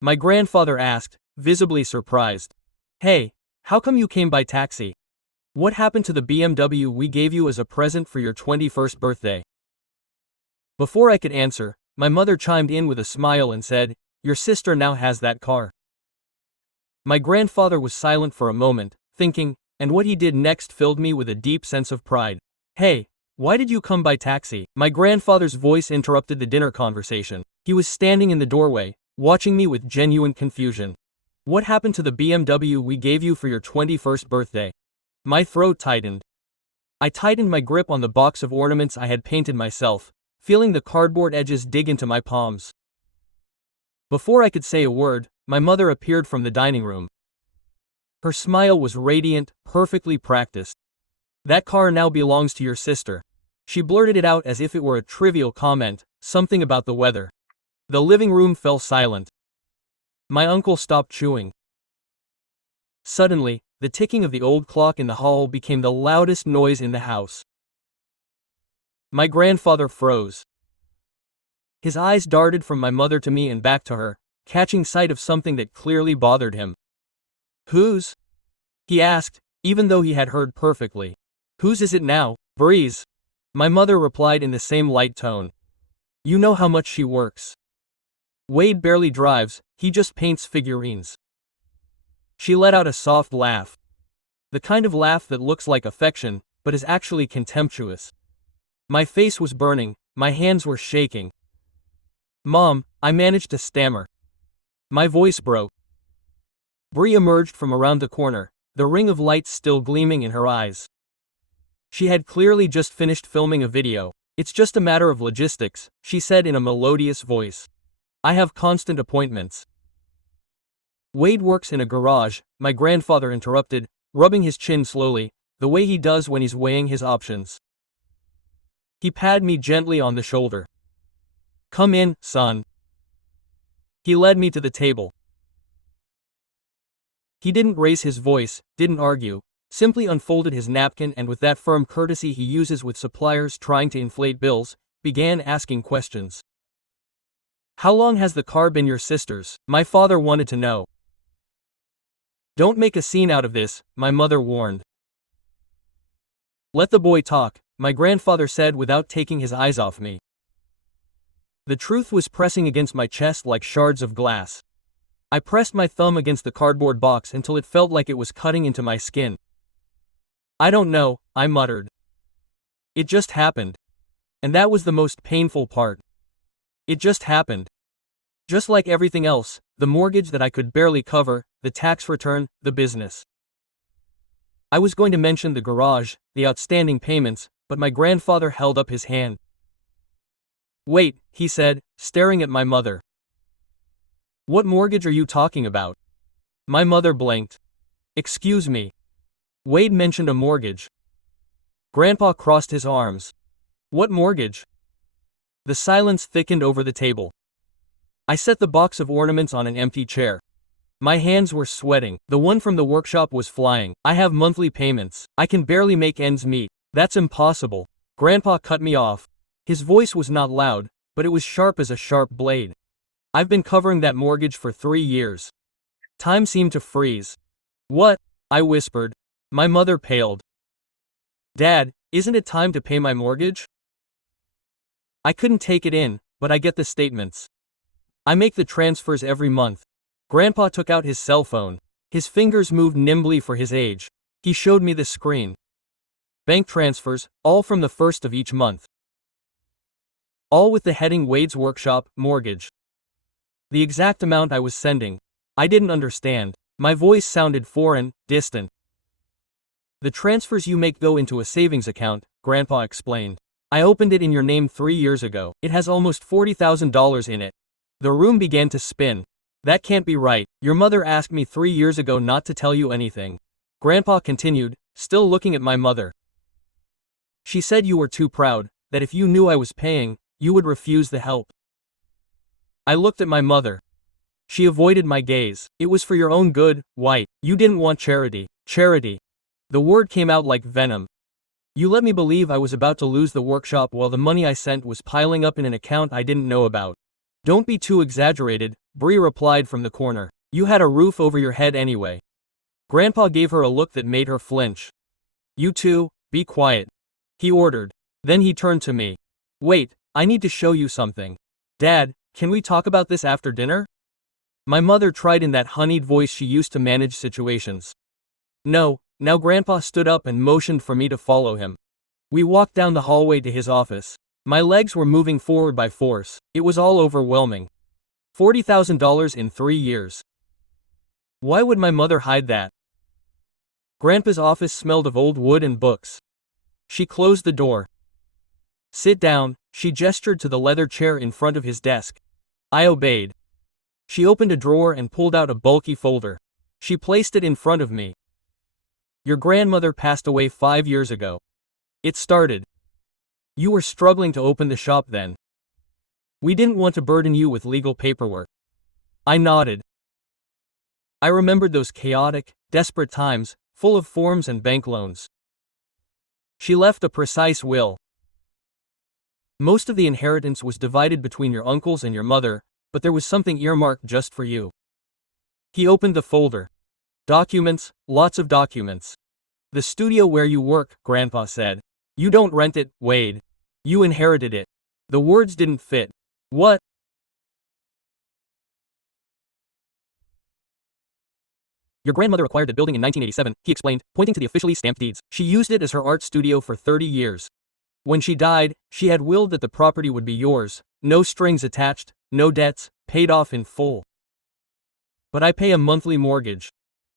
My grandfather asked, visibly surprised. Hey, how come you came by taxi? What happened to the BMW we gave you as a present for your 21st birthday? Before I could answer, my mother chimed in with a smile and said, your sister now has that car. My grandfather was silent for a moment, thinking, and what he did next filled me with a deep sense of pride. Hey, why did you come by taxi? My grandfather's voice interrupted the dinner conversation. He was standing in the doorway, watching me with genuine confusion. What happened to the BMW we gave you for your 21st birthday? My throat tightened. I tightened my grip on the box of ornaments I had painted myself, feeling the cardboard edges dig into my palms. Before I could say a word, my mother appeared from the dining room. Her smile was radiant, perfectly practiced. That car now belongs to your sister. She blurted it out as if it were a trivial comment, something about the weather. The living room fell silent. My uncle stopped chewing. Suddenly, the ticking of the old clock in the hall became the loudest noise in the house. My grandfather froze. His eyes darted from my mother to me and back to her, catching sight of something that clearly bothered him. Whose? He asked, even though he had heard perfectly. Whose is it now, Breeze? My mother replied in the same light tone. You know how much she works. Wade barely drives, he just paints figurines. She let out a soft laugh. The kind of laugh that looks like affection, but is actually contemptuous. My face was burning, my hands were shaking. Mom, I managed to stammer. My voice broke. Bree emerged from around the corner, the ring of lights still gleaming in her eyes. She had clearly just finished filming a video. It's just a matter of logistics, she said in a melodious voice. I have constant appointments. Wade works in a garage, my grandfather interrupted, rubbing his chin slowly, the way he does when he's weighing his options. He patted me gently on the shoulder. Come in, son. He led me to the table. He didn't raise his voice, didn't argue, simply unfolded his napkin and with that firm courtesy he uses with suppliers trying to inflate bills, began asking questions. How long has the car been your sister's? My father wanted to know. Don't make a scene out of this, my mother warned. Let the boy talk, my grandfather said without taking his eyes off me. The truth was pressing against my chest like shards of glass. I pressed my thumb against the cardboard box until it felt like it was cutting into my skin. I don't know, I muttered. It just happened. And that was the most painful part. It just happened. Just like everything else, the mortgage that I could barely cover, the tax return, the business. I was going to mention the garage, the outstanding payments, but my grandfather held up his hand. Wait, he said, staring at my mother. What mortgage are you talking about? My mother blinked. Excuse me. Wade mentioned a mortgage. Grandpa crossed his arms. What mortgage? The silence thickened over the table. I set the box of ornaments on an empty chair. My hands were sweating. The one from the workshop was flying. I have monthly payments. I can barely make ends meet. That's impossible. Grandpa cut me off. His voice was not loud, but it was sharp as a sharp blade. I've been covering that mortgage for 3 years. Time seemed to freeze. What? I whispered. My mother paled. Dad, isn't it time to pay my mortgage? I couldn't take it in, but I get the statements. I make the transfers every month. Grandpa took out his cell phone. His fingers moved nimbly for his age. He showed me the screen. Bank transfers, all from the first of each month. All with the heading Wade's Workshop, Mortgage. The exact amount I was sending. I didn't understand. My voice sounded foreign, distant. The transfers you make go into a savings account, Grandpa explained. I opened it in your name 3 years ago. It has almost $40,000 in it. The room began to spin. That can't be right. Your mother asked me 3 years ago not to tell you anything. Grandpa continued, still looking at my mother. She said you were too proud, that if you knew I was paying, you would refuse the help. I looked at my mother. She avoided my gaze. It was for your own good, White. You didn't want charity. Charity. The word came out like venom. You let me believe I was about to lose the workshop while the money I sent was piling up in an account I didn't know about. Don't be too exaggerated, Bree replied from the corner. You had a roof over your head anyway. Grandpa gave her a look that made her flinch. You two, be quiet, he ordered. Then he turned to me. Wait, I need to show you something. Dad, can we talk about this after dinner? My mother tried in that honeyed voice she used to manage situations. No. Now Grandpa stood up and motioned for me to follow him. We walked down the hallway to his office. My legs were moving forward by force. It was all overwhelming. $40,000 in 3 years. Why would my mother hide that? Grandpa's office smelled of old wood and books. She closed the door. Sit down, she gestured to the leather chair in front of his desk. I obeyed. She opened a drawer and pulled out a bulky folder. She placed it in front of me. Your grandmother passed away 5 years ago. It started. You were struggling to open the shop then. We didn't want to burden you with legal paperwork. I nodded. I remembered those chaotic, desperate times, full of forms and bank loans. She left a precise will. Most of the inheritance was divided between your uncles and your mother, but there was something earmarked just for you. He opened the folder. Documents, lots of documents. The studio where you work, Grandpa said. You don't rent it, Wade. You inherited it. The words didn't fit. What? Your grandmother acquired the building in 1987, he explained, pointing to the officially stamped deeds. She used it as her art studio for 30 years. When she died, she had willed that the property would be yours, no strings attached, no debts, paid off in full. But I pay a monthly mortgage.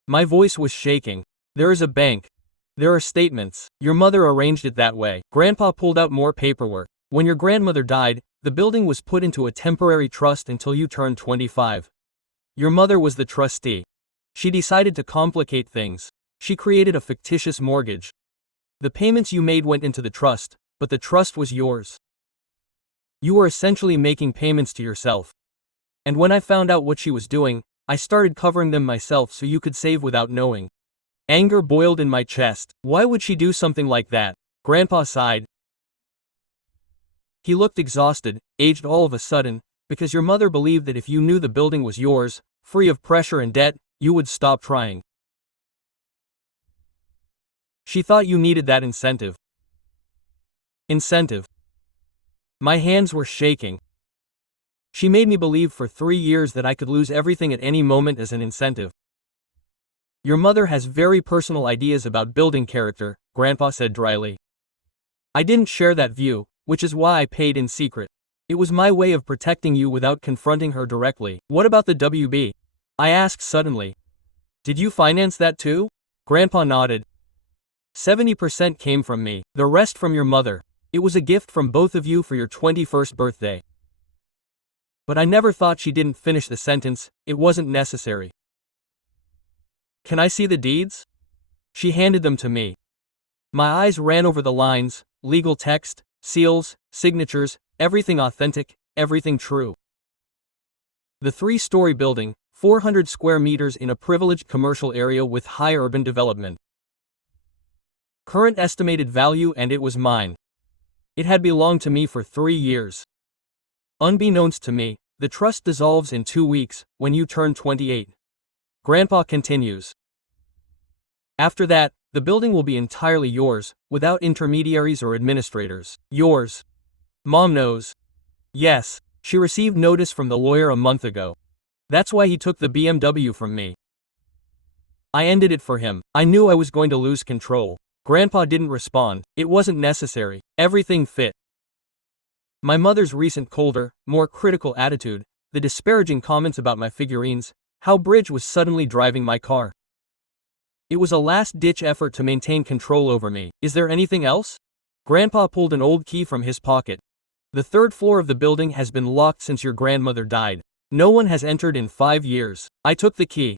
My voice was shaking. There is a bank. There are statements. Your mother arranged it that way. Grandpa pulled out more paperwork. When your grandmother died, the building was put into a temporary trust until you turned 25. Your mother was the trustee. She decided to complicate things. She created a fictitious mortgage. The payments you made went into the trust, but the trust was yours. You were essentially making payments to yourself. And when I found out what she was doing, I started covering them myself so you could save without knowing. Anger boiled in my chest. Why would she do something like that? Grandpa sighed. He looked exhausted, aged all of a sudden, because your mother believed that if you knew the building was yours, free of pressure and debt, you would stop trying. She thought you needed that incentive. Incentive. My hands were shaking. She made me believe for 3 years that I could lose everything at any moment as an incentive. Your mother has very personal ideas about building character, Grandpa said dryly. I didn't share that view, which is why I paid in secret. It was my way of protecting you without confronting her directly. What about the WB? I asked suddenly. Did you finance that too? Grandpa nodded. 70% came from me, the rest from your mother. It was a gift from both of you for your 21st birthday. But I never thought she didn't finish the sentence, it wasn't necessary. Can I see the deeds? She handed them to me. My eyes ran over the lines, legal text, seals, signatures, everything authentic, everything true. The 3-story building, 400 square meters in a privileged commercial area with high urban development. Current estimated value, and it was mine. It had belonged to me for 3 years. Unbeknownst to me, the trust dissolves in 2 weeks, when you turn 28. Grandpa continues. After that, the building will be entirely yours, without intermediaries or administrators. Yours. Mom knows. Yes, she received notice from the lawyer a month ago. That's why he took the BMW from me. I ended it for him. I knew I was going to lose control. Grandpa didn't respond. It wasn't necessary. Everything fit. My mother's recent colder, more critical attitude, the disparaging comments about my figurines, how Bridge was suddenly driving my car. It was a last-ditch effort to maintain control over me. Is there anything else? Grandpa pulled an old key from his pocket. The 3rd floor of the building has been locked since your grandmother died. No one has entered in 5 years. I took the key.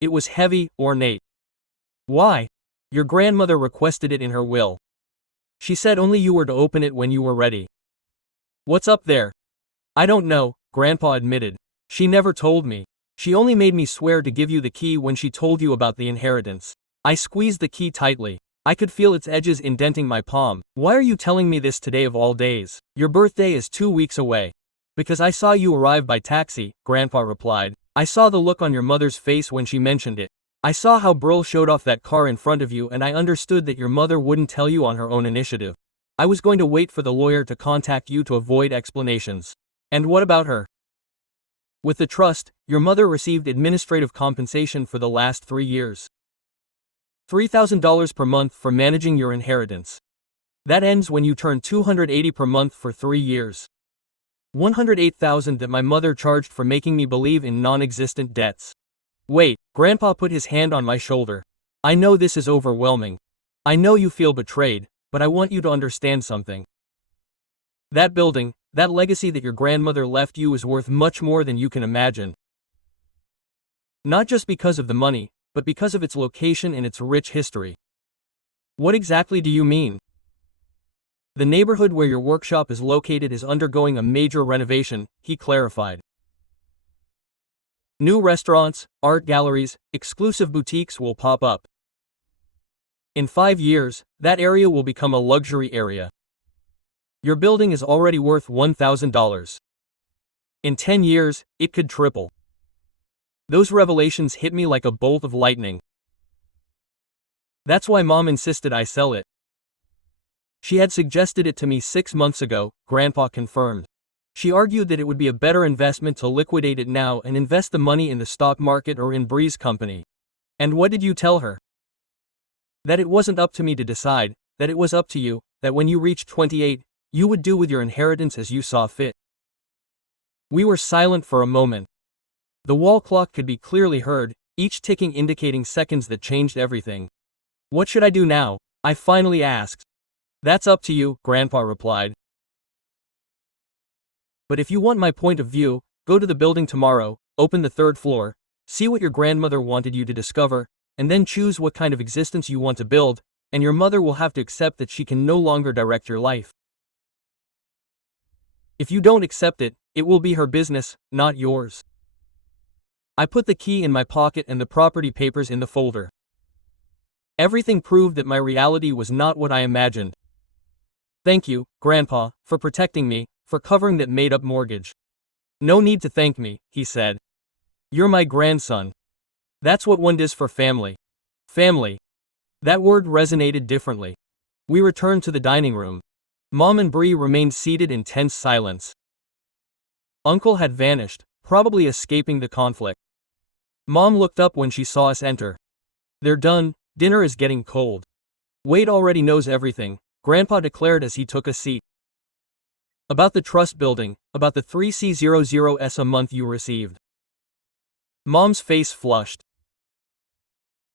It was heavy, ornate. Why? Your grandmother requested it in her will. She said only you were to open it when you were ready. What's up there? I don't know, Grandpa admitted. She never told me. She only made me swear to give you the key when she told you about the inheritance. I squeezed the key tightly. I could feel its edges indenting my palm. Why are you telling me this today of all days? Your birthday is 2 weeks away. Because I saw you arrive by taxi, Grandpa replied. I saw the look on your mother's face when she mentioned it. I saw how Brill showed off that car in front of you, and I understood that your mother wouldn't tell you on her own initiative. I was going to wait for the lawyer to contact you to avoid explanations. And what about her? With the trust, your mother received administrative compensation for the last 3 years. $3,000 per month for managing your inheritance. That ends when you turn $280 per month for 3 years. $108,000 that my mother charged for making me believe in non-existent debts. Wait, Grandpa put his hand on my shoulder. I know this is overwhelming. I know you feel betrayed, but I want you to understand something. That building, that legacy that your grandmother left you is worth much more than you can imagine. Not just because of the money, but because of its location and its rich history. What exactly do you mean? The neighborhood where your workshop is located is undergoing a major renovation, he clarified. New restaurants, art galleries, exclusive boutiques will pop up. In 5 years, that area will become a luxury area. Your building is already worth $1,000. In 10 years, it could triple. Those revelations hit me like a bolt of lightning. That's why Mom insisted I sell it. She had suggested it to me 6 months ago, Grandpa confirmed. She argued that it would be a better investment to liquidate it now and invest the money in the stock market or in Bree's company. And what did you tell her? That it wasn't up to me to decide, that it was up to you, that when you reached 28, you would do with your inheritance as you saw fit. We were silent for a moment. The wall clock could be clearly heard, each ticking indicating seconds that changed everything. What should I do now? I finally asked. That's up to you, Grandpa replied. But if you want my point of view, go to the building tomorrow, open the 3rd floor, see what your grandmother wanted you to discover, and then choose what kind of existence you want to build, and your mother will have to accept that she can no longer direct your life. If you don't accept it, it will be her business, not yours. I put the key in my pocket and the property papers in the folder. Everything proved that my reality was not what I imagined. Thank you, Grandpa, for protecting me, for covering that made-up mortgage. No need to thank me, he said. You're my grandson. That's what one does for family. Family. That word resonated differently. We returned to the dining room. Mom and Bree remained seated in tense silence. Uncle had vanished, probably escaping the conflict. Mom looked up when she saw us enter. They're done, dinner is getting cold. Wade already knows everything, Grandpa declared as he took a seat. About the trust building, about the $3,000 a month you received. Mom's face flushed.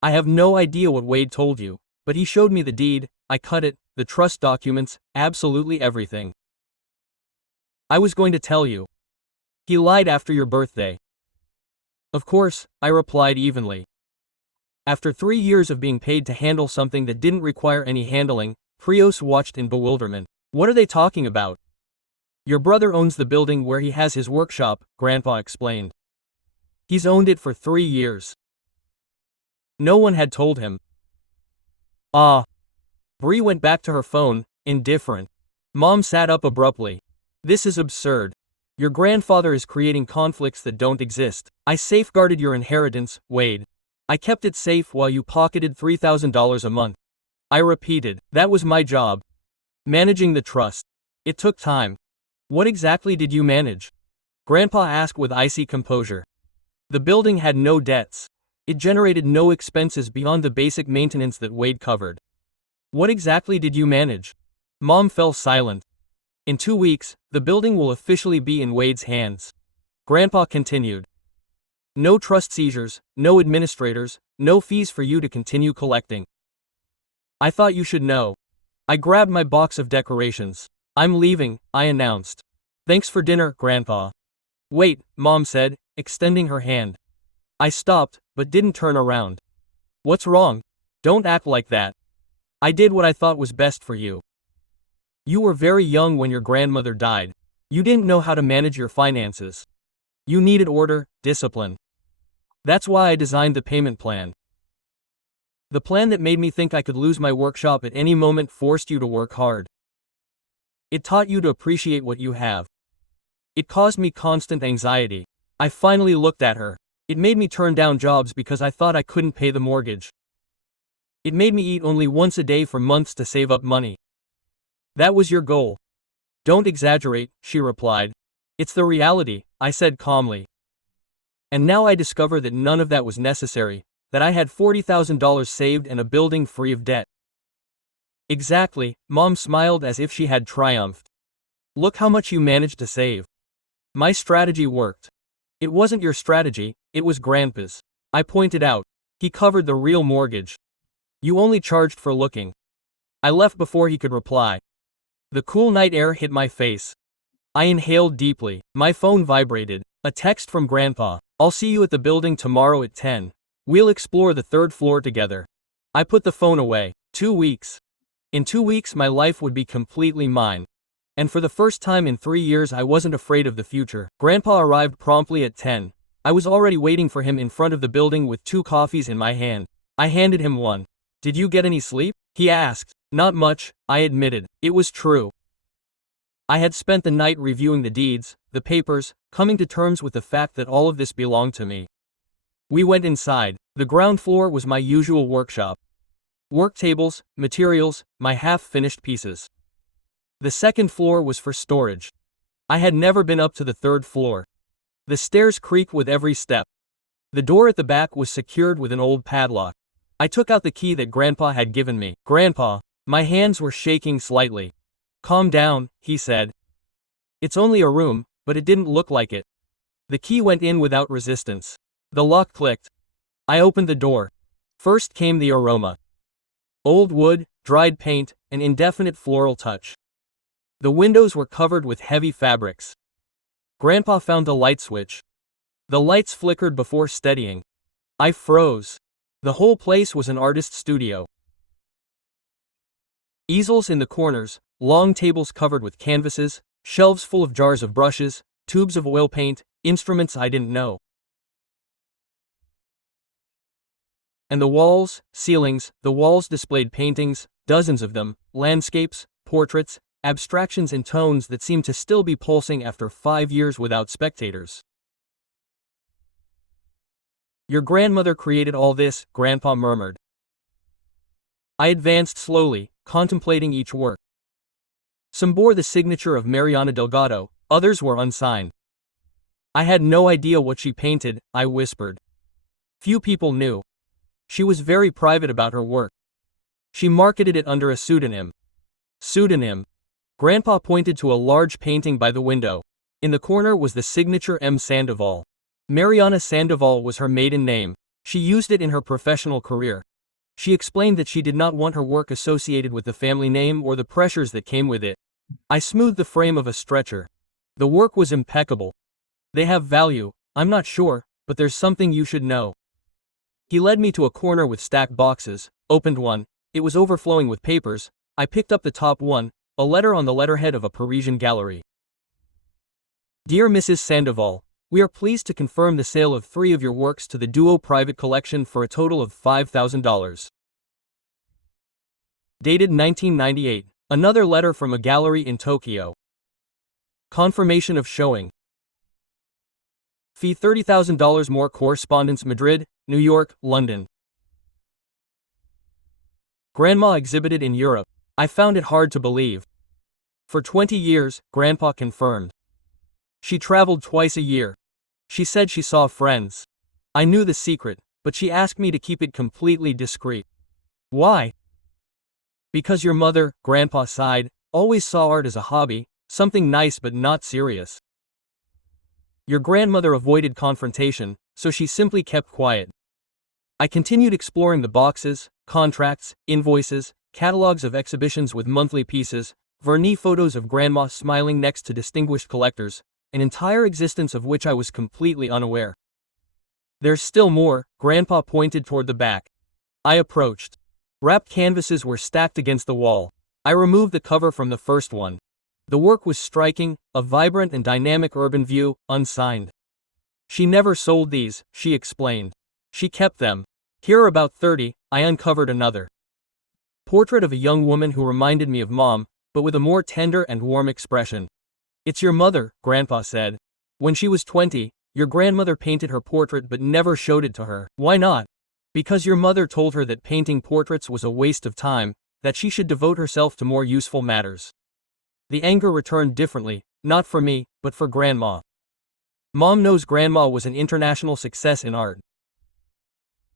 I have no idea what Wade told you, but he showed me the deed, I cut it, the trust documents, absolutely everything. I was going to tell you. He lied after your birthday. Of course, I replied evenly. After 3 years of being paid to handle something that didn't require any handling, Prios watched in bewilderment. What are they talking about? Your brother owns the building where he has his workshop, Grandpa explained. He's owned it for 3 years. No one had told him. Ah. Bree went back to her phone, indifferent. Mom sat up abruptly. This is absurd. Your grandfather is creating conflicts that don't exist. I safeguarded your inheritance, Wade. I kept it safe while you pocketed $3,000 a month. I repeated, that was my job. Managing the trust. It took time. What exactly did you manage? Grandpa asked with icy composure. The building had no debts. It generated no expenses beyond the basic maintenance that Wade covered. What exactly did you manage? Mom fell silent. In 2 weeks, the building will officially be in Wade's hands. Grandpa continued. No trust seizures, no administrators, no fees for you to continue collecting. I thought you should know. I grabbed my box of decorations. I'm leaving, I announced. Thanks for dinner, Grandpa. Wait, Mom said, extending her hand. I stopped, but didn't turn around. What's wrong? Don't act like that. I did what I thought was best for you. You were very young when your grandmother died. You didn't know how to manage your finances. You needed order, discipline. That's why I designed the payment plan. The plan that made me think I could lose my workshop at any moment forced you to work hard. It taught you to appreciate what you have. It caused me constant anxiety. I finally looked at her. It made me turn down jobs because I thought I couldn't pay the mortgage. It made me eat only once a day for months to save up money. That was your goal. Don't exaggerate, she replied. It's the reality, I said calmly. And now I discover that none of that was necessary, that I had $40,000 saved and a building free of debt. Exactly, Mom smiled as if she had triumphed. Look how much you managed to save. My strategy worked. It wasn't your strategy, it was Grandpa's. I pointed out. He covered the real mortgage. You only charged for looking. I left before he could reply. The cool night air hit my face. I inhaled deeply. My phone vibrated. A text from Grandpa. I'll see you at the building tomorrow at 10. We'll explore the third floor together. I put the phone away. 2 weeks. In 2 weeks my life would be completely mine. And for the first time in 3 years I wasn't afraid of the future. Grandpa arrived promptly at 10. I was already waiting for him in front of the building with 2 coffees in my hand. I handed him one. Did you get any sleep? He asked. Not much, I admitted. It was true. I had spent the night reviewing the deeds, the papers, coming to terms with the fact that all of this belonged to me. We went inside. The ground floor was my usual workshop. Work tables, materials, my half-finished pieces. The second floor was for storage. I had never been up to the third floor. The stairs creaked with every step. The door at the back was secured with an old padlock. I took out the key that Grandpa had given me. Grandpa, my hands were shaking slightly. Calm down, he said. It's only a room, but it didn't look like it. The key went in without resistance. The lock clicked. I opened the door. First came the aroma. Old wood, dried paint, an indefinite floral touch. The windows were covered with heavy fabrics. Grandpa found the light switch. The lights flickered before steadying. I froze. The whole place was an artist's studio. Easels in the corners, long tables covered with canvases, shelves full of jars of brushes, tubes of oil paint, instruments I didn't know. And the walls displayed paintings, dozens of them, landscapes, portraits, abstractions in tones that seemed to still be pulsing after 5 years without spectators. Your grandmother created all this, Grandpa murmured. I advanced slowly, contemplating each work. Some bore the signature of Mariana Delgado, others were unsigned. I had no idea what she painted, I whispered. Few people knew. She was very private about her work. She marketed it under a pseudonym. Pseudonym. Grandpa pointed to a large painting by the window. In the corner was the signature M. Sandoval. Mariana Sandoval was her maiden name. She used it in her professional career. She explained that she did not want her work associated with the family name or the pressures that came with it. I smoothed the frame of a stretcher. The work was impeccable. They have value, I'm not sure, but there's something you should know. He led me to a corner with stacked boxes, opened one. It was overflowing with papers. I picked up the top one, a letter on the letterhead of a Parisian gallery. Dear Mrs. Sandoval, we are pleased to confirm the sale of 3 of your works to the Duo private collection for a total of $5,000. Dated 1998. Another letter from a gallery in Tokyo. Confirmation of showing. Fee $30,000 more. Correspondence Madrid, New York, London. Grandma exhibited in Europe. I found it hard to believe. For 20 years, Grandpa confirmed. She traveled twice a year. She said she saw friends. I knew the secret, but she asked me to keep it completely discreet. Why? Because your mother, Grandpa sighed, always saw art as a hobby, something nice but not serious. Your grandmother avoided confrontation, so she simply kept quiet. I continued exploring the boxes, contracts, invoices, catalogs of exhibitions with monthly pieces, vernis photos of Grandma smiling next to distinguished collectors, an entire existence of which I was completely unaware. There's still more, Grandpa pointed toward the back. I approached. Wrapped canvases were stacked against the wall. I removed the cover from the first one. The work was striking, a vibrant and dynamic urban view, unsigned. She never sold these, she explained. She kept them. Here are about 30, I uncovered another. Portrait of a young woman who reminded me of Mom, but with a more tender and warm expression. It's your mother, Grandpa said. When she was 20, your grandmother painted her portrait but never showed it to her. Why not? Because your mother told her that painting portraits was a waste of time, that she should devote herself to more useful matters. The anger returned differently, not for me, but for Grandma. Mom knows Grandma was an international success in art.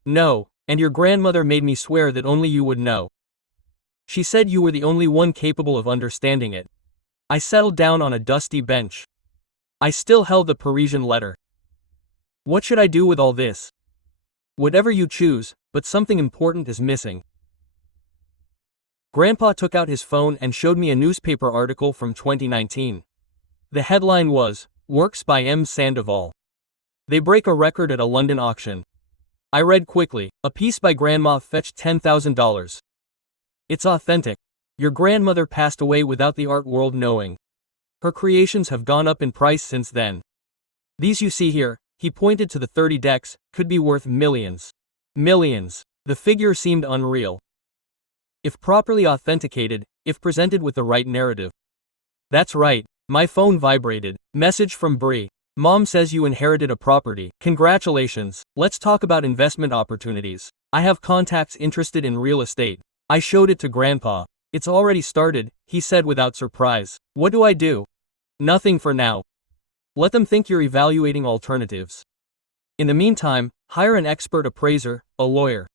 No, and your grandmother made me swear that only you would know. She said you were the only one capable of understanding it. I settled down on a dusty bench. I still held the Parisian letter. What should I do with all this? Whatever you choose, but something important is missing. Grandpa took out his phone and showed me a newspaper article from 2019. The headline was, Works by M. Sandoval. They break a record at a London auction. I read quickly. A piece by Grandma fetched $10,000. It's authentic. Your grandmother passed away without the art world knowing. Her creations have gone up in price since then. These you see here, he pointed to the 30 decks, could be worth millions. Millions. The figure seemed unreal. If properly authenticated, if presented with the right narrative. That's right. My phone vibrated. Message from Bree. Mom says you inherited a property. Congratulations. Let's talk about investment opportunities. I have contacts interested in real estate. I showed it to Grandpa. It's already started, he said without surprise. What do I do? Nothing for now. Let them think you're evaluating alternatives. In the meantime, hire an expert appraiser, a lawyer.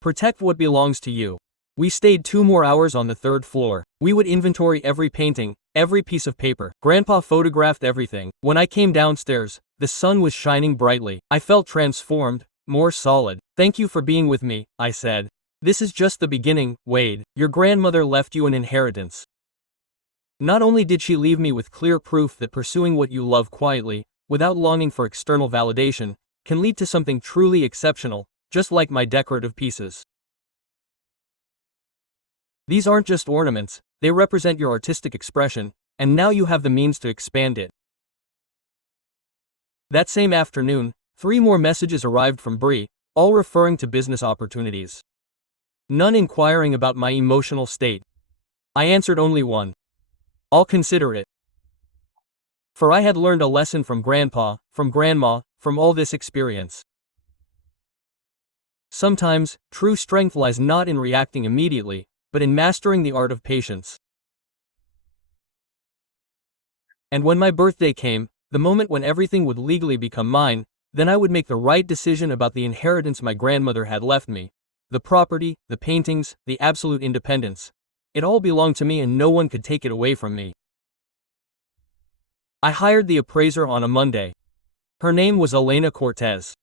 Protect what belongs to you. We stayed 2 more hours on the 3rd floor. We would inventory every painting, every piece of paper. Grandpa photographed everything. When I came downstairs, the sun was shining brightly. I felt transformed, more solid. Thank you for being with me, I said. This is just the beginning, Wade. Your grandmother left you an inheritance. Not only did she leave me with clear proof that pursuing what you love quietly, without longing for external validation, can lead to something truly exceptional, just like my decorative pieces. These aren't just ornaments, they represent your artistic expression, and now you have the means to expand it. That same afternoon, 3 more messages arrived from Bree, all referring to business opportunities. None inquiring about my emotional state. I answered only one. I'll consider it. For I had learned a lesson from Grandpa, from Grandma, from all this experience. Sometimes, true strength lies not in reacting immediately, but in mastering the art of patience. And when my birthday came, the moment when everything would legally become mine, then I would make the right decision about the inheritance my grandmother had left me. The property, the paintings, the absolute independence. It all belonged to me and no one could take it away from me. I hired the appraiser on a Monday. Her name was Elena Cortez.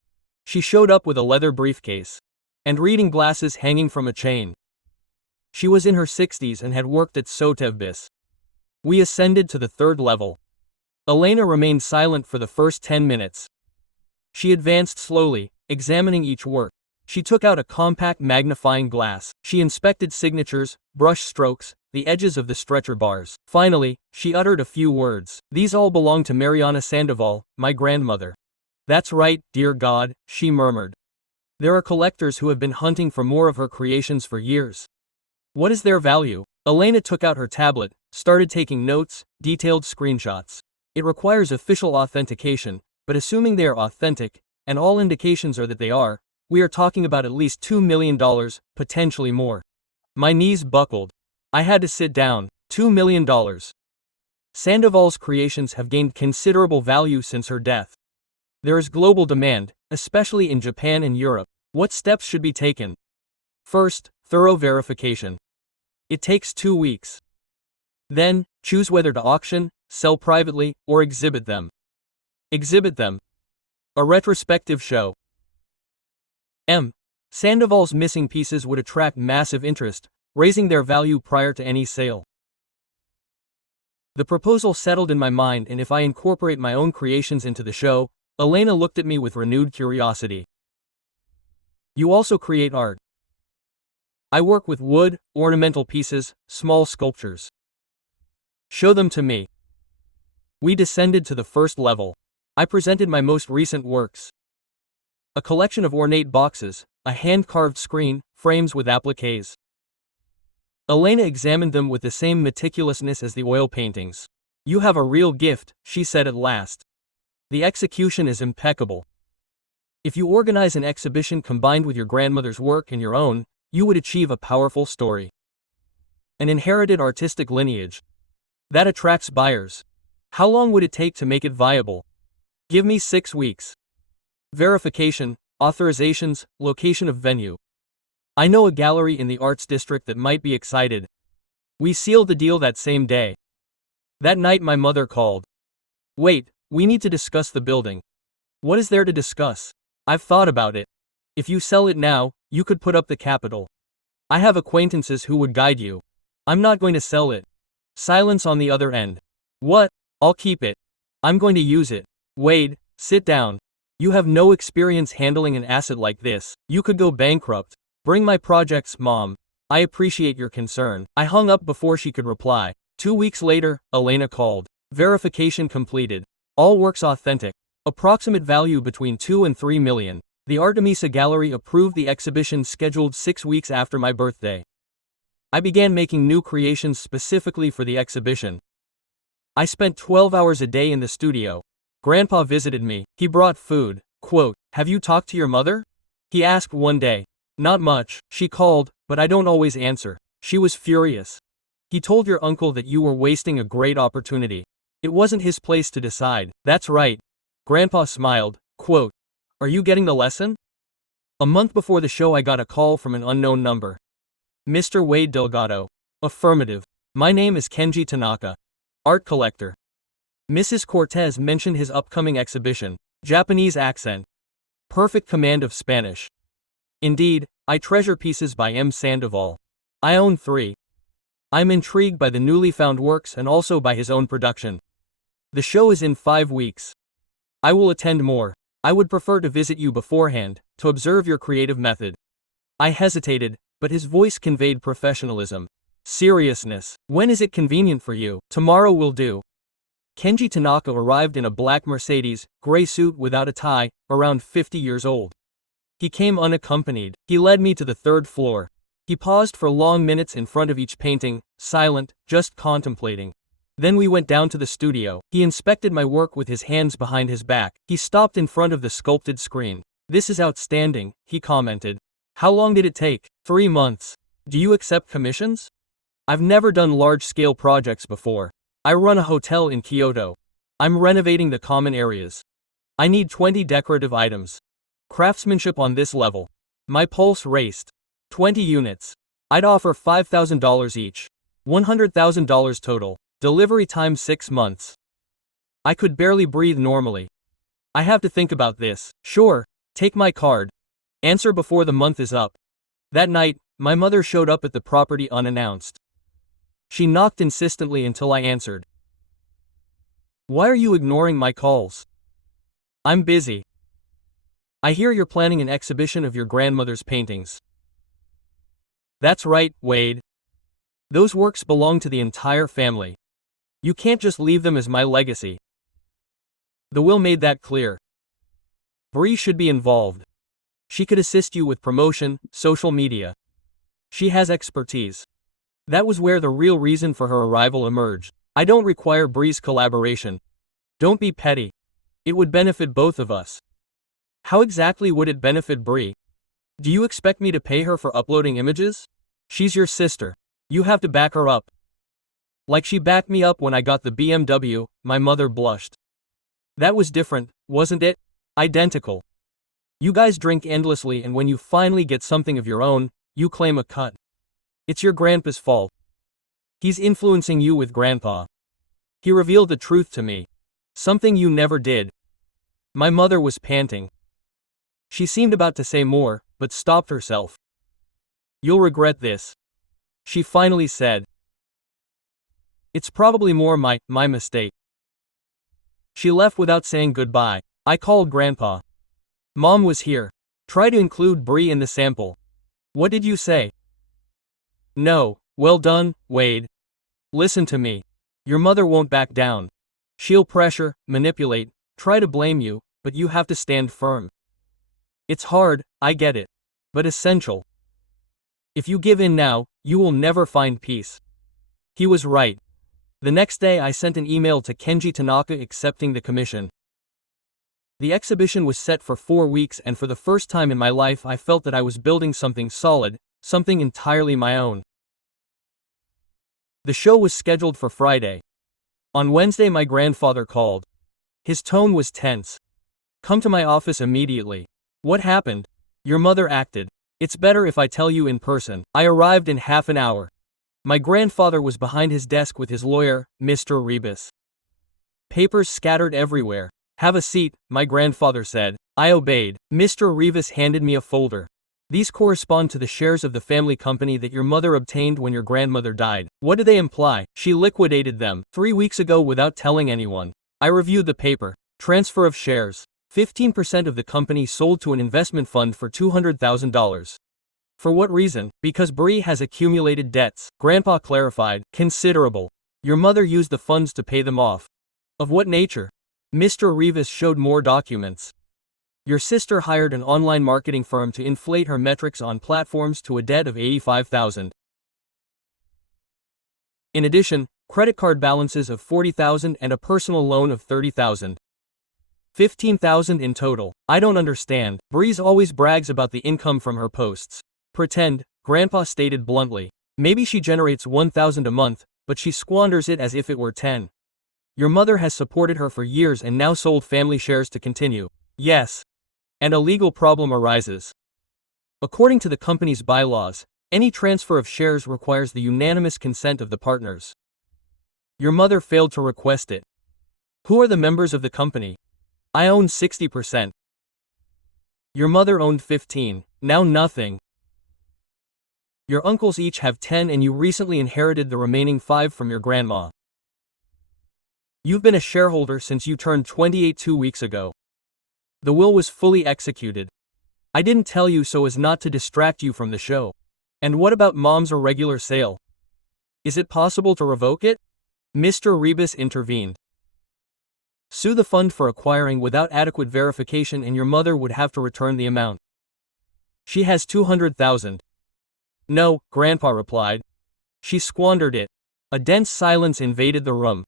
She showed up with a leather briefcase and reading glasses hanging from a chain. She was in her 60s and had worked at Sotheby's. We ascended to the 3rd level. Elena remained silent for the first 10 minutes. She advanced slowly, examining each work. She took out a compact magnifying glass. She inspected signatures, brush strokes, the edges of the stretcher bars. Finally, she uttered a few words. These all belong to Mariana Sandoval, my grandmother. That's right, dear God, she murmured. There are collectors who have been hunting for more of her creations for years. What is their value? Elena took out her tablet, started taking notes, detailed screenshots. It requires official authentication, but assuming they are authentic, and all indications are that they are, we are talking about at least $2 million, potentially more. My knees buckled. I had to sit down. $2 million. Sandoval's creations have gained considerable value since her death. There is global demand, especially in Japan and Europe. What steps should be taken? First, thorough verification. It takes 2 weeks. Then, choose whether to auction, sell privately, or exhibit them. Exhibit them. A retrospective show. Sandoval's missing pieces would attract massive interest, raising their value prior to any sale. The proposal settled in my mind, and if I incorporate my own creations into the show, Elena looked at me with renewed curiosity. You also create art. I work with wood, ornamental pieces, small sculptures. Show them to me. We descended to the 1st level. I presented my most recent works. A collection of ornate boxes, a hand-carved screen, frames with appliques. Elena examined them with the same meticulousness as the oil paintings. You have a real gift, she said at last. The execution is impeccable. If you organize an exhibition combined with your grandmother's work and your own, you would achieve a powerful story. An inherited artistic lineage. That attracts buyers. How long would it take to make it viable? Give me 6 weeks. Verification, authorizations, location of venue. I know a gallery in the arts district that might be excited. We sealed the deal that same day. That night my mother called. Wait, we need to discuss the building. What is there to discuss? I've thought about it. If you sell it now, you could put up the capital. I have acquaintances who would guide you. I'm not going to sell it. Silence on the other end. What? I'll keep it. I'm going to use it. Wade, sit down. You have no experience handling an asset like this. You could go bankrupt. Bring my projects, Mom. I appreciate your concern. I hung up before she could reply. 2 weeks later, Elena called. Verification completed. All works authentic. Approximate value between 2 and 3 million. The Artemisa Gallery approved the exhibition scheduled 6 weeks after my birthday. I began making new creations specifically for the exhibition. I spent 12 hours a day in the studio. Grandpa visited me. He brought food. Quote, "Have you talked to your mother?" He asked one day. Not much. She called, but I don't always answer. She was furious. He told your uncle that you were wasting a great opportunity. It wasn't his place to decide. That's right. Grandpa smiled. Quote, "Are you getting the lesson?" A month before the show I got a call from an unknown number. Mr. Wade Delgado. Affirmative. My name is Kenji Tanaka. Art collector. Mrs. Cortez mentioned his upcoming exhibition. Japanese accent. Perfect command of Spanish. Indeed, I treasure pieces by M. Sandoval. I own 3. I'm intrigued by the newly found works and also by his own production. The show is in 5 weeks. I will attend more. I would prefer to visit you beforehand, to observe your creative method. I hesitated, but his voice conveyed professionalism. Seriousness. When is it convenient for you? Tomorrow will do. Kenji Tanaka arrived in a black Mercedes, gray suit without a tie, around 50 years old. He came unaccompanied. He led me to the 3rd floor. He paused for long minutes in front of each painting, silent, just contemplating. Then we went down to the studio. He inspected my work with his hands behind his back. He stopped in front of the sculpted screen. "This is outstanding," he commented. "How long did it take?" 3 months. "Do you accept commissions?" "I've never done large-scale projects before. I run a hotel in Kyoto. I'm renovating the common areas. I need 20 decorative items. Craftsmanship on this level." My pulse raced. 20 units. I'd offer $5,000 each. $100,000 total. Delivery time 6 months. I could barely breathe normally. "I have to think about this." "Sure, take my card. Answer before the month is up." That night, my mother showed up at the property unannounced. She knocked insistently until I answered. "Why are you ignoring my calls?" "I'm busy." "I hear you're planning an exhibition of your grandmother's paintings." "That's right, Wade. Those works belong to the entire family. You can't just leave them as my legacy." The will made that clear. Bree should be involved. She could assist you with promotion, social media. She has expertise. That was where the real reason for her arrival emerged. I don't require Bree's collaboration. Don't be petty. It would benefit both of us. How exactly would it benefit Bree? Do you expect me to pay her for uploading images? She's your sister. You have to back her up. Like she backed me up when I got the BMW, my mother blushed. That was different, wasn't it? Identical. You guys drink endlessly and when you finally get something of your own, you claim a cut. It's your grandpa's fault. He's influencing you with grandpa. He revealed the truth to me. Something you never did. My mother was panting. She seemed about to say more, but stopped herself. You'll regret this. She finally said. It's probably more my mistake. She left without saying goodbye. I called Grandpa. Mom was here. Try to include Bree in the sample. What did you say? No. Well done, Wade. Listen to me. Your mother won't back down. She'll pressure, manipulate, try to blame you, but you have to stand firm. It's hard, I get it. But essential. If you give in now, you will never find peace. He was right. The next day I sent an email to Kenji Tanaka accepting the commission. The exhibition was set for 4 weeks, and for the first time in my life I felt that I was building something solid, something entirely my own. The show was scheduled for Friday. On Wednesday my grandfather called. His tone was tense. "Come to my office immediately." "What happened?" "Your mother acted. It's better if I tell you in person." I arrived in half an hour. My grandfather was behind his desk with his lawyer, Mr. Rebus. Papers scattered everywhere. "Have a seat," my grandfather said. I obeyed. Mr. Rebus handed me a folder. "These correspond to the shares of the family company that your mother obtained when your grandmother died." "What do they imply?" "She liquidated them 3 weeks ago without telling anyone." I reviewed the paper. Transfer of shares. 15% of the company sold to an investment fund for $200,000. For what reason? "Because Bree has accumulated debts," Grandpa clarified. "Considerable. Your mother used the funds to pay them off." "Of what nature?" Mr. Rivas showed more documents. "Your sister hired an online marketing firm to inflate her metrics on platforms to a debt of $85,000. In addition, credit card balances of $40,000 and a personal loan of $30,000. $15,000 in total. I don't understand. Breeze always brags about the income from her posts." "Pretend," Grandpa stated bluntly. "Maybe she generates $1,000 a month, but she squanders it as if it were 10. Your mother has supported her for years and now sold family shares to continue." "Yes. And a legal problem arises. According to the company's bylaws, any transfer of shares requires the unanimous consent of the partners. Your mother failed to request it." "Who are the members of the company?" "I own 60%. Your mother owned 15, now nothing. Your uncles each have 10 and you recently inherited the remaining 5 from your grandma. You've been a shareholder since you turned 28 2 weeks ago. The will was fully executed. I didn't tell you so as not to distract you from the show." "And what about Mom's irregular sale? Is it possible to revoke it?" Mr. Rebus intervened. "Sue the fund for acquiring without adequate verification and your mother would have to return the amount. She has 200,000. "No," Grandpa replied. "She squandered it." A dense silence invaded the room.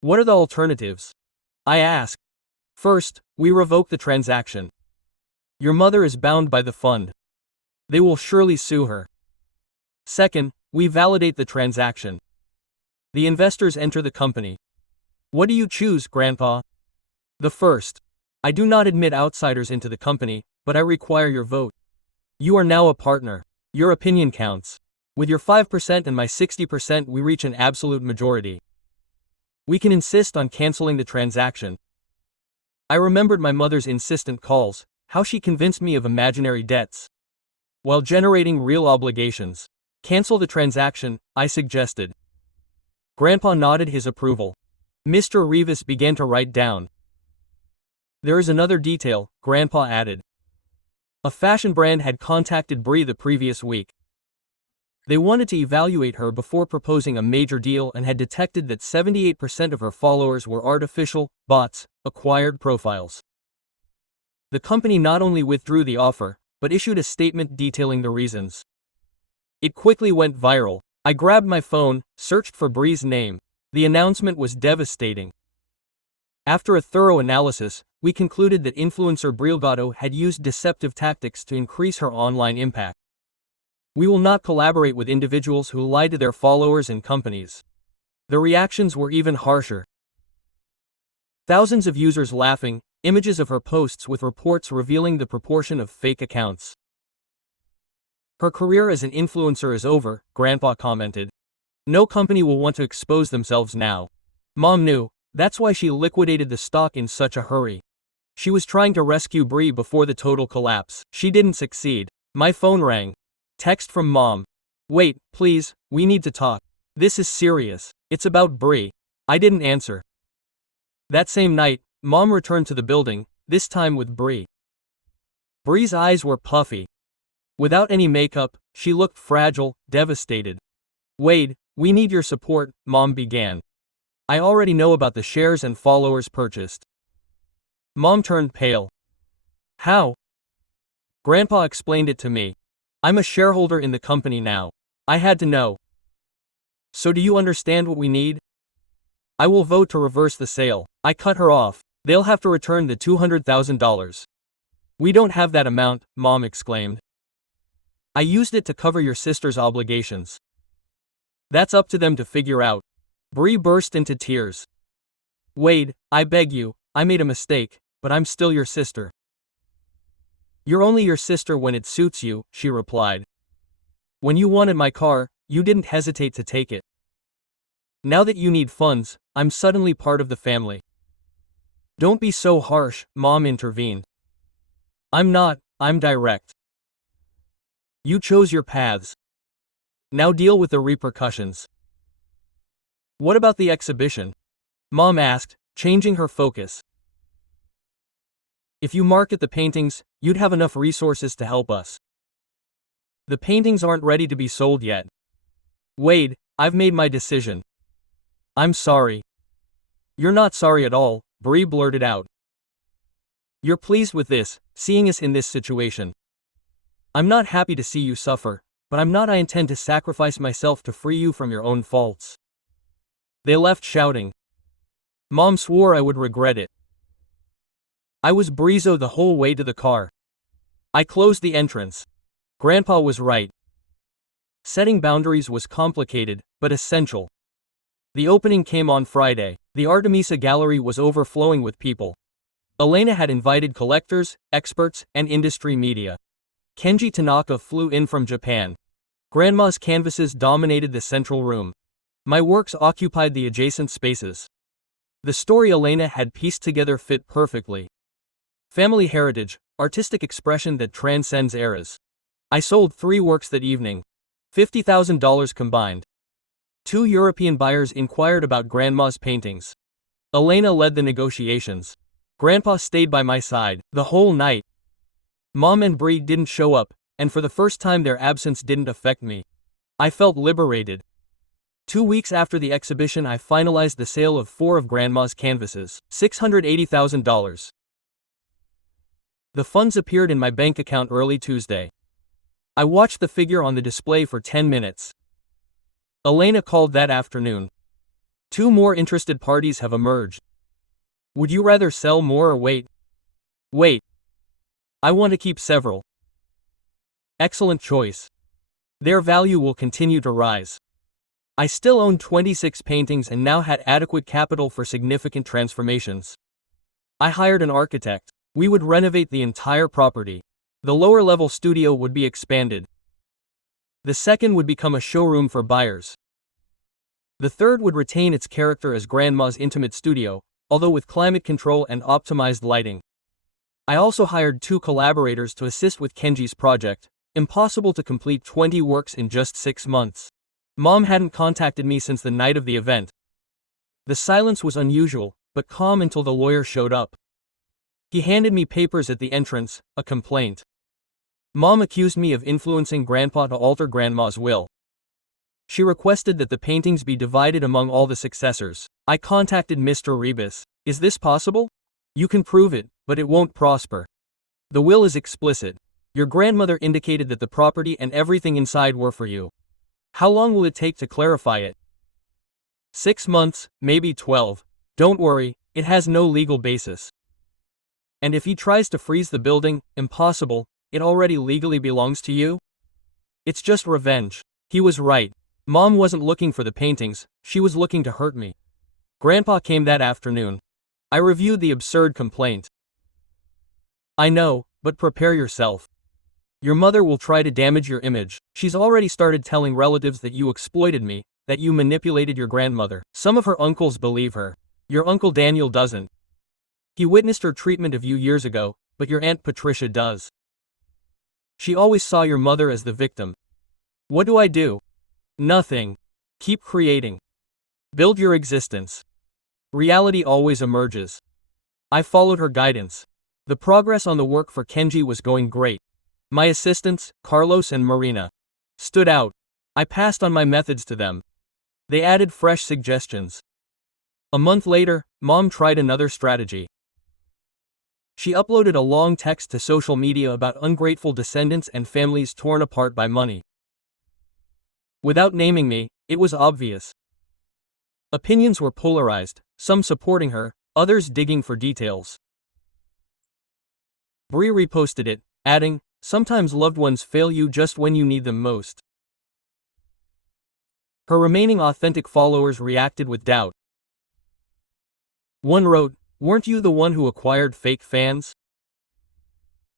"What are the alternatives?" I asked. "First, we revoke the transaction. Your mother is bound by the fund. They will surely sue her. Second, we validate the transaction. The investors enter the company." "What do you choose, Grandpa?" "The first. I do not admit outsiders into the company, but I require your vote. You are now a partner. Your opinion counts. With your 5% and my 60% we reach an absolute majority. We can insist on canceling the transaction." I remembered my mother's insistent calls, how she convinced me of imaginary debts while generating real obligations. "Cancel the transaction," I suggested. Grandpa nodded his approval. Mr. Rivas began to write down. "There is another detail," Grandpa added. "A fashion brand had contacted Bree the previous week. They wanted to evaluate her before proposing a major deal and had detected that 78% of her followers were artificial, bots, acquired profiles. The company not only withdrew the offer, but issued a statement detailing the reasons. It quickly went viral. I grabbed my phone, searched for Bree's name. The announcement was devastating. After a thorough analysis, we concluded that influencer Bree Gatto had used deceptive tactics to increase her online impact. We will not collaborate with individuals who lie to their followers and companies. The reactions were even harsher. Thousands of users laughing, images of her posts with reports revealing the proportion of fake accounts. "Her career as an influencer is over," Grandpa commented. "No company will want to expose themselves now. Mom knew, that's why she liquidated the stock in such a hurry. She was trying to rescue Bree before the total collapse. She didn't succeed." My phone rang. Text from Mom. "Wait, please, we need to talk. This is serious. It's about Bree." I didn't answer. That same night, Mom returned to the building, this time with Bree. Bree's eyes were puffy. Without any makeup, she looked fragile, devastated. "Wade, we need your support," Mom began. "I already know about the shares and followers purchased." Mom turned pale. "How?" Grandpa explained it to me. "I'm a shareholder in the company now. I had to know." "So do you understand what we need?" I will vote to reverse the sale. I cut her off. They'll have to return the $200,000. We don't have that amount, Mom exclaimed. I used it to cover your sister's obligations. That's up to them to figure out. Bree burst into tears. Wade, I beg you, I made a mistake, but I'm still your sister. You're only your sister when it suits you, she replied. When you wanted my car, you didn't hesitate to take it. Now that you need funds, I'm suddenly part of the family. Don't be so harsh, Mom intervened. I'm not, I'm direct. You chose your paths. Now deal with the repercussions. What about the exhibition? Mom asked, changing her focus. If you market the paintings, you'd have enough resources to help us. The paintings aren't ready to be sold yet. Wade, I've made my decision. I'm sorry. You're not sorry at all, Bree blurted out. You're pleased with this, seeing us in this situation. I'm not happy to see you suffer, but I intend to sacrifice myself to free you from your own faults. They left shouting. Mom swore I would regret it. I was Breezo the whole way to the car. I closed the entrance. Grandpa was right. Setting boundaries was complicated, but essential. The opening came on Friday. The Artemisa Gallery was overflowing with people. Elena had invited collectors, experts, and industry media. Kenji Tanaka flew in from Japan. Grandma's canvases dominated the central room. My works occupied the adjacent spaces. The story Elena had pieced together fit perfectly. Family heritage, artistic expression that transcends eras. I sold 3 works that evening. $50,000 combined. 2 European buyers inquired about Grandma's paintings. Elena led the negotiations. Grandpa stayed by my side the whole night. Mom and Bree didn't show up, and for the first time their absence didn't affect me. I felt liberated. 2 weeks after the exhibition I finalized the sale of 4 of Grandma's canvases, $680,000. The funds appeared in my bank account early Tuesday. I watched the figure on the display for 10 minutes. Elena called that afternoon. 2 more interested parties have emerged. Would you rather sell more or wait? Wait. I want to keep several. Excellent choice. Their value will continue to rise. I still own 26 paintings and now had adequate capital for significant transformations. I hired an architect. We would renovate the entire property. The lower-level studio would be expanded. The second would become a showroom for buyers. The third would retain its character as Grandma's intimate studio, although with climate control and optimized lighting. I also hired 2 collaborators to assist with Kenji's project. Impossible to complete 20 works in just 6 months. Mom hadn't contacted me since the night of the event. The silence was unusual, but calm until the lawyer showed up. He handed me papers at the entrance, a complaint. Mom accused me of influencing Grandpa to alter Grandma's will. She requested that the paintings be divided among all the successors. I contacted Mr. Rebus. Is this possible? You can prove it, but it won't prosper. The will is explicit. Your grandmother indicated that the property and everything inside were for you. How long will it take to clarify it? 6 months, maybe 12. Don't worry, it has no legal basis. And if he tries to freeze the building, impossible, it already legally belongs to you? It's just revenge. He was right. Mom wasn't looking for the paintings, she was looking to hurt me. Grandpa came that afternoon. I reviewed the absurd complaint. I know, but prepare yourself. Your mother will try to damage your image. She's already started telling relatives that you exploited me, that you manipulated your grandmother. Some of her uncles believe her. Your Uncle Daniel doesn't. He witnessed her treatment of you years ago, but your Aunt Patricia does. She always saw your mother as the victim. What do? Nothing. Keep creating. Build your existence. Reality always emerges. I followed her guidance. The progress on the work for Kenji was going great. My assistants, Carlos and Marina, stood out. I passed on my methods to them. They added fresh suggestions. A month later, Mom tried another strategy. She uploaded a long text to social media about ungrateful descendants and families torn apart by money. Without naming me, it was obvious. Opinions were polarized, some supporting her, others digging for details. Bree reposted it, adding, "Sometimes loved ones fail you just when you need them most." Her remaining authentic followers reacted with doubt. One wrote, "Weren't you the one who acquired fake fans?"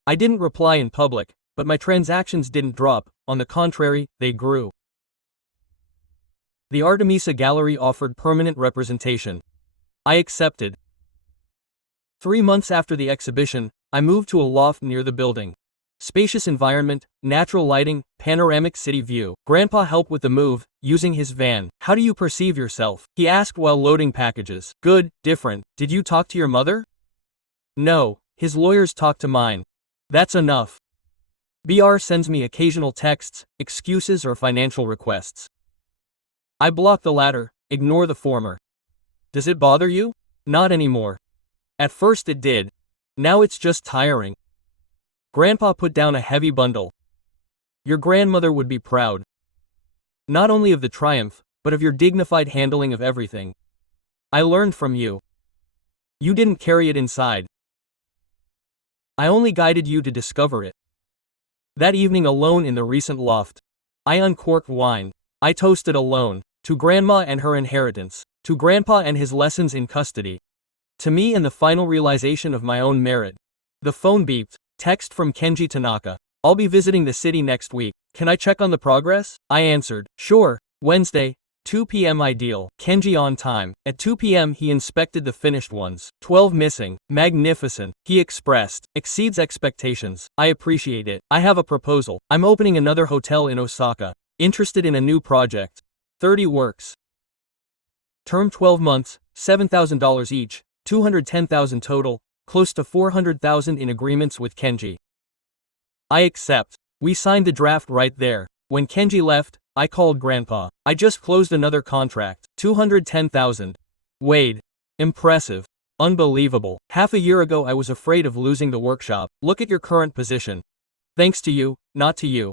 I didn't reply in public, but my transactions didn't drop, on the contrary, they grew. The Artemisa Gallery offered permanent representation. I accepted. 3 months after the exhibition, I moved to a loft near the building. Spacious environment, natural lighting, panoramic city view. Grandpa helped with the move, using his van. "How do you perceive yourself?" he asked while loading packages. "Good, different. Did you talk to your mother?" "No, his lawyers talked to mine. That's enough." BR sends me occasional texts, excuses or financial requests. I block the latter, ignore the former. Does it bother you? Not anymore. At first it did. Now it's just tiring. Grandpa put down a heavy bundle. "Your grandmother would be proud. Not only of the triumph, but of your dignified handling of everything. I learned from you. You didn't carry it inside. I only guided you to discover it." That evening alone in the recent loft, I uncorked wine. I toasted alone, to Grandma and her inheritance, to Grandpa and his lessons in custody, to me and the final realization of my own merit. The phone beeped. Text from Kenji Tanaka. "I'll be visiting the city next week. Can I check on the progress?" I answered, "Sure, Wednesday, 2 p.m. ideal." Kenji on time. At 2 p.m. he inspected the finished ones. 12 missing. Magnificent, he expressed. Exceeds expectations. I appreciate it. I have a proposal. I'm opening another hotel in Osaka. Interested in a new project. 30 works. Term 12 months, $7,000 each, $210,000 total, close to $400,000 in agreements with Kenji. I accept. We signed the draft right there. When Kenji left, I called Grandpa. "I just closed another contract. $210,000. Wade. Impressive. Unbelievable. Half a year ago I was afraid of losing the workshop. Look at your current position. Thanks to you, not to you.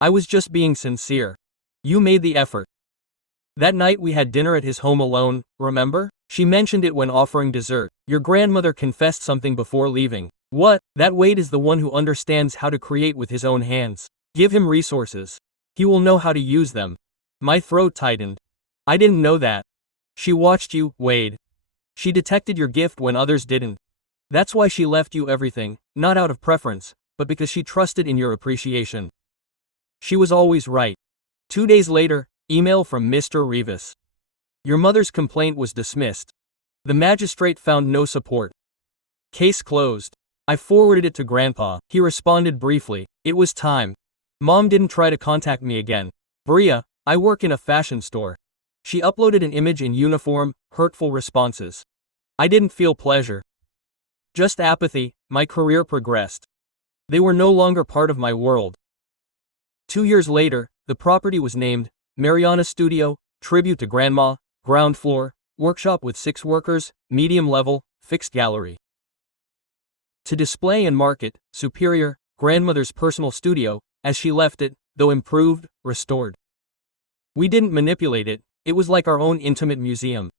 I was just being sincere. You made the effort." That night we had dinner at his home alone, remember? She mentioned it when offering dessert. "Your grandmother confessed something before leaving." "What?" "That Wade is the one who understands how to create with his own hands. Give him resources. He will know how to use them." My throat tightened. "I didn't know that." "She watched you, Wade. She detected your gift when others didn't. That's why she left you everything, not out of preference, but because she trusted in your appreciation. She was always right." 2 days later, email from Mr. Rivas. "Your mother's complaint was dismissed. The magistrate found no support. Case closed." I forwarded it to Grandpa. He responded briefly, "It was time. Mom didn't try to contact me again. Bria, I work in a fashion store." She uploaded an image in uniform, hurtful responses. I didn't feel pleasure. Just apathy. My career progressed. They were no longer part of my world. 2 years later, the property was named Mariana Studio, tribute to Grandma, ground floor, workshop with 6 workers, medium level, fixed gallery. To display and market, superior, grandmother's personal studio, as she left it, though improved, restored. We didn't manipulate it, it was like our own intimate museum.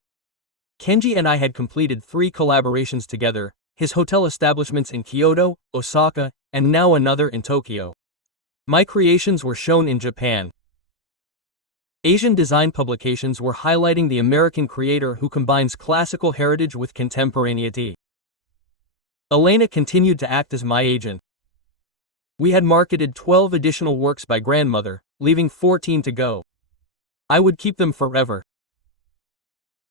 Kenji and I had completed 3 collaborations together, his hotel establishments in Kyoto, Osaka, and now another in Tokyo. My creations were shown in Japan. Asian design publications were highlighting the American creator who combines classical heritage with contemporaneity. Elena continued to act as my agent. We had marketed 12 additional works by grandmother, leaving 14 to go. I would keep them forever.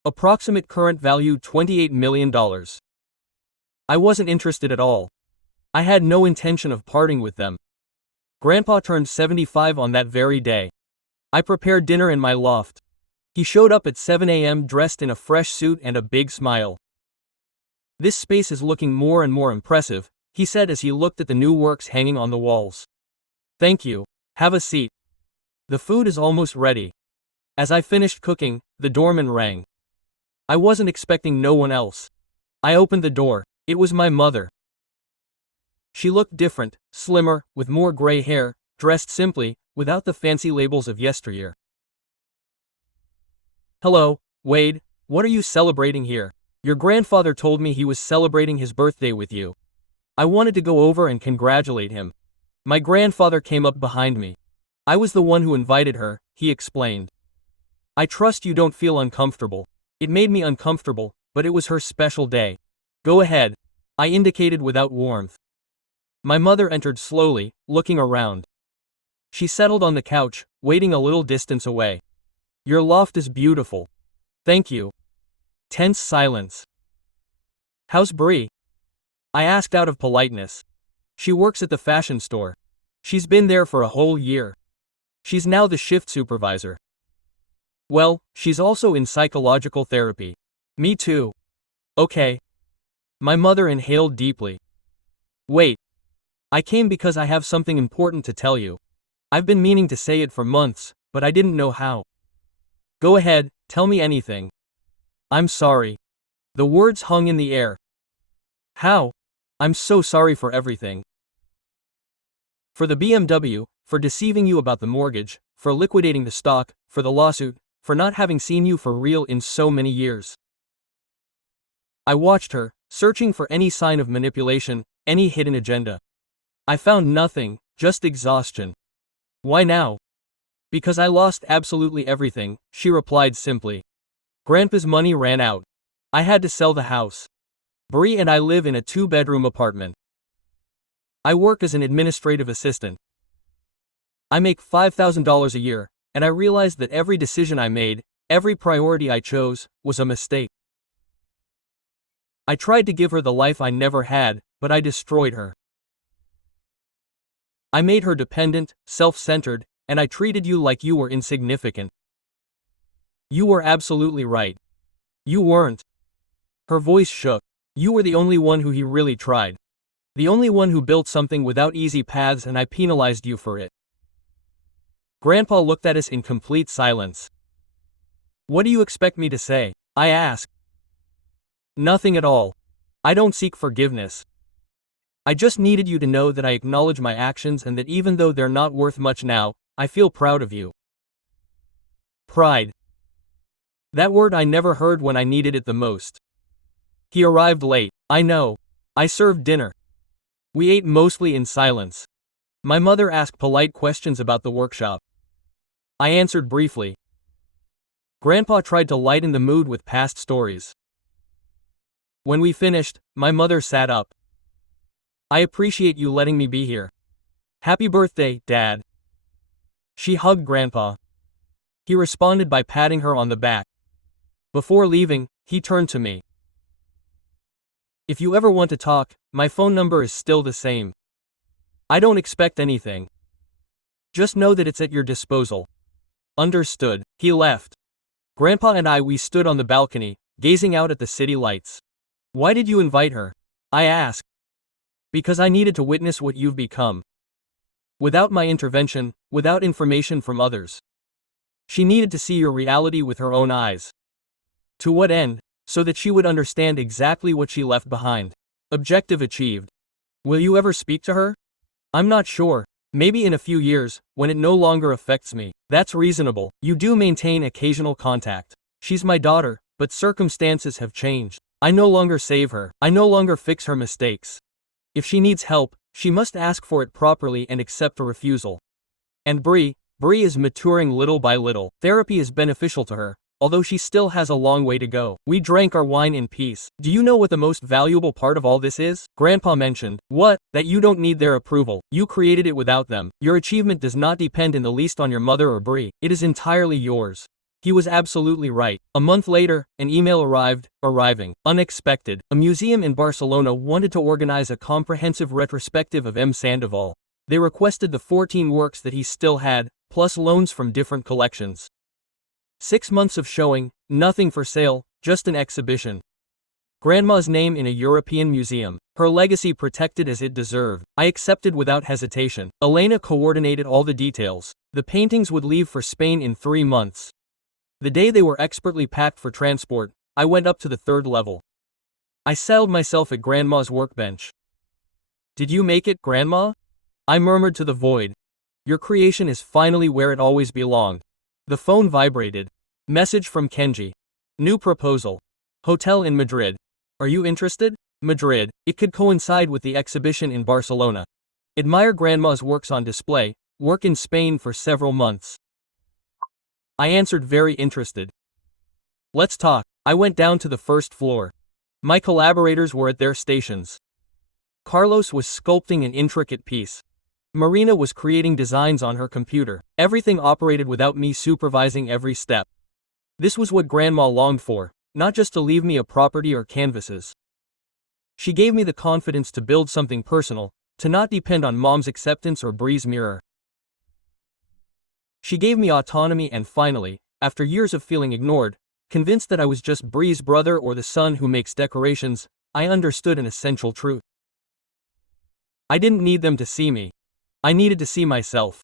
Approximate current value $28 million. I wasn't interested at all. I had no intention of parting with them. Grandpa turned 75 on that very day. I prepared dinner in my loft. He showed up at 7 a.m. dressed in a fresh suit and a big smile. "This space is looking more and more impressive," he said as he looked at the new works hanging on the walls. "Thank you. Have a seat. The food is almost ready." As I finished cooking, the doorman rang. I wasn't expecting no one else. I opened the door. It was my mother. She looked different, slimmer, with more gray hair, dressed simply, without the fancy labels of yesteryear. "Hello, Wade," What are you celebrating here? Your grandfather told me he was celebrating his birthday with you. I wanted to go over and congratulate him. My grandfather came up behind me. I was the one who invited her, he explained. I trust you don't feel uncomfortable. It made me uncomfortable, but it was her special day. Go ahead, I indicated without warmth. My mother entered slowly, looking around. She settled on the couch, waiting a little distance away. Your loft is beautiful. Thank you. Tense silence. How's Bree? I asked out of politeness. She works at the fashion store. She's been there for a whole year. She's now the shift supervisor. Well, she's also in psychological therapy. Me too. Okay. My mother inhaled deeply. Wait. I came because I have something important to tell you. I've been meaning to say it for months, but I didn't know how. Go ahead, tell me anything. I'm sorry. The words hung in the air. How? I'm so sorry for everything. For the BMW, for deceiving you about the mortgage, for liquidating the stock, for the lawsuit, for not having seen you for real in so many years. I watched her, searching for any sign of manipulation, any hidden agenda. I found nothing, just exhaustion. Why now? Because I lost absolutely everything, she replied simply. Grandpa's money ran out. I had to sell the house. Bree and I live in a 2-bedroom apartment. I work as an administrative assistant. I make $5,000 a year, and I realized that every decision I made, every priority I chose, was a mistake. I tried to give her the life I never had, but I destroyed her. I made her dependent, self-centered, and I treated you like you were insignificant. You were absolutely right. You weren't. Her voice shook. You were the only one who he really tried. The only one who built something without easy paths, and I penalized you for it. Grandpa looked at us in complete silence. What do you expect me to say? I asked. Nothing at all. I don't seek forgiveness. I just needed you to know that I acknowledge my actions and that even though they're not worth much now, I feel proud of you. Pride. That word I never heard when I needed it the most. He arrived late. I know. I served dinner. We ate mostly in silence. My mother asked polite questions about the workshop. I answered briefly. Grandpa tried to lighten the mood with past stories. When we finished, my mother sat up. I appreciate you letting me be here. Happy birthday, Dad. She hugged Grandpa. He responded by patting her on the back. Before leaving, he turned to me. If you ever want to talk, my phone number is still the same. I don't expect anything. Just know that it's at your disposal. Understood. He left. Grandpa and we stood on the balcony, gazing out at the city lights. Why did you invite her? I asked. Because I needed to witness what you've become. Without my intervention, without information from others. She needed to see your reality with her own eyes. To what end? So that she would understand exactly what she left behind. Objective achieved. Will you ever speak to her? I'm not sure. Maybe in a few years, when it no longer affects me. That's reasonable. You do maintain occasional contact. She's my daughter, but circumstances have changed. I no longer save her. I no longer fix her mistakes. If she needs help, she must ask for it properly and accept a refusal. And Bree is maturing little by little. Therapy is beneficial to her, although she still has a long way to go. We drank our wine in peace. Do you know what the most valuable part of all this is? Grandpa mentioned. What? That you don't need their approval. You created it without them. Your achievement does not depend in the least on your mother or Bree. It is entirely yours. He was absolutely right. A month later, an email arriving. Unexpected. A museum in Barcelona wanted to organize a comprehensive retrospective of M. Sandoval. They requested the 14 works that he still had, plus loans from different collections. 6 months of showing, nothing for sale, just an exhibition. Grandma's name in a European museum. Her legacy protected as it deserved. I accepted without hesitation. Elena coordinated all the details. The paintings would leave for Spain in 3 months. The day they were expertly packed for transport, I went up to the 3rd level. I settled myself at Grandma's workbench. Did you make it, Grandma? I murmured to the void. Your creation is finally where it always belonged. The phone vibrated. Message from Kenji. New proposal. Hotel in Madrid. Are you interested? Madrid. It could coincide with the exhibition in Barcelona. Admire grandma's works on display. Work in Spain for several months. I answered very interested. Let's talk. I went down to the first floor. My collaborators were at their stations. Carlos was sculpting an intricate piece. Marina was creating designs on her computer. Everything operated without me supervising every step. This was what Grandma longed for, not just to leave me a property or canvases. She gave me the confidence to build something personal, to not depend on Mom's acceptance or Bree's mirror. She gave me autonomy and finally, after years of feeling ignored, convinced that I was just Bree's brother or the son who makes decorations, I understood an essential truth. I didn't need them to see me. I needed to see myself.